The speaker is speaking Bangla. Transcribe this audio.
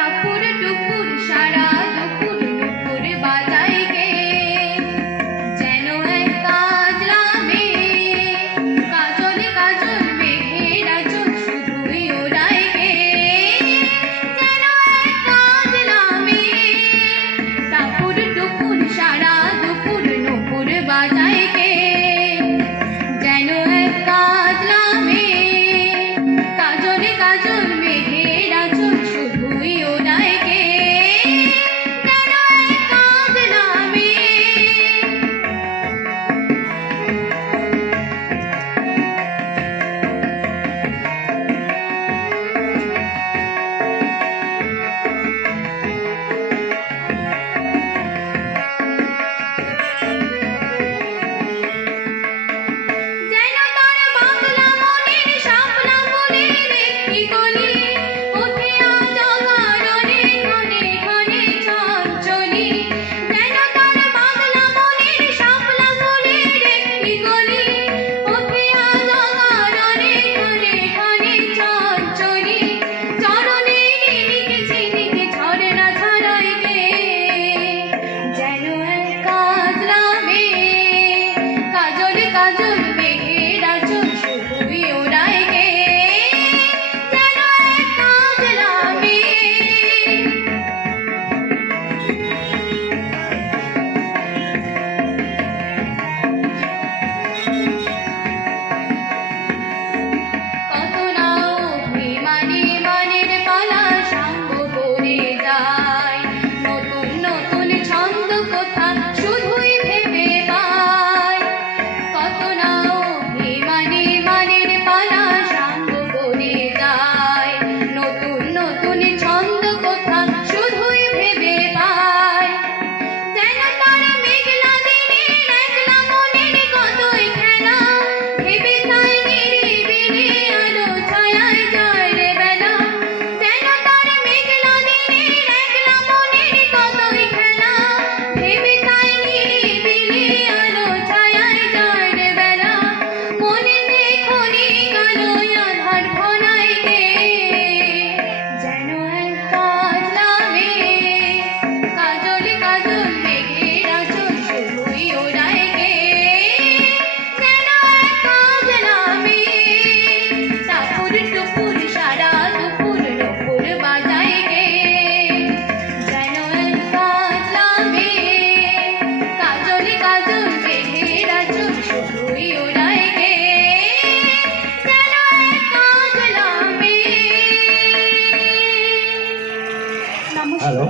টাপুর টুপুর সারা দুপুর নুপুর বাজায় গে, যেন এক কাজলা মেয়ে, কাজল কাজল মেঘের আঁচল শুধুই ওড়ায় গে, যেন এক কাজলা মেয়ে, টাপুর টুপুর সারা দুপুর নুপুর বাজায় গে, যেন এক কাজলা মেয়ে, কাজল কাজল মেঘের আঁচল শুধুই ওড়ায় গে, যেন এক কাজলা মেয়ে। যেন তার বাংলা মনের শাপলা ফুলের একটি কলি, ওঠে আজ অকারণে ক্ষণে ক্ষণে চঞ্চলি, যেন তার বাংলা মনের শাপলা ফুলের একটি কলি, ওঠে আজ অকারণে ক্ষণে ক্ষণে চঞ্চলি, চরণে লিখেছি লিখে ঝরনা ছড়ায় গে, যেন এক কাজলা মেয়ে, কাজল কাজল মেঘের আঁচল শুধুই ওড়ায় গে, যেন এক কাজলা মেয়ে। কত না অভিমানী মানের পালা সাঙ্গ করে যায়, নতুন নতুন ছন্দ কথা শুধুই ভেবে পায়, কত না অভিমানী মানের পালা সাঙ্গ করে যায়, নতুন নতুন ছন্দ কথা শুধুই ভেবে পায়, যেন তার মেঘলা দিনের একলা মনের কতই খেলা, ভেবে তাই নিরিবিলি আলো ছায়ায় যায় রে বেলা, যেন তার মেঘলা দিনের একলা মনের কতই খেলা, ভেবে তাই নিরিবিলি আলো ছায়ায় যায় রে বেলা, মনেতে ক্ষণিক আলোয় আধার ঘনায় গে, যেন এক কাজলা মেয়ে, কাজল কাজল মেঘের আঁচল শুধুই ওড়ায় গে, যেন এক কাজলা মেয়ে, টাপুর টুপুর সারা দুপুর নুপুর বাজায় গে, যেন এক কাজলা মেয়ে, কাজল কাজল মেঘের আঁচল শুধুই ওড়ায় গে, যেন এক কাজলা মেয়ে। হ্যালো।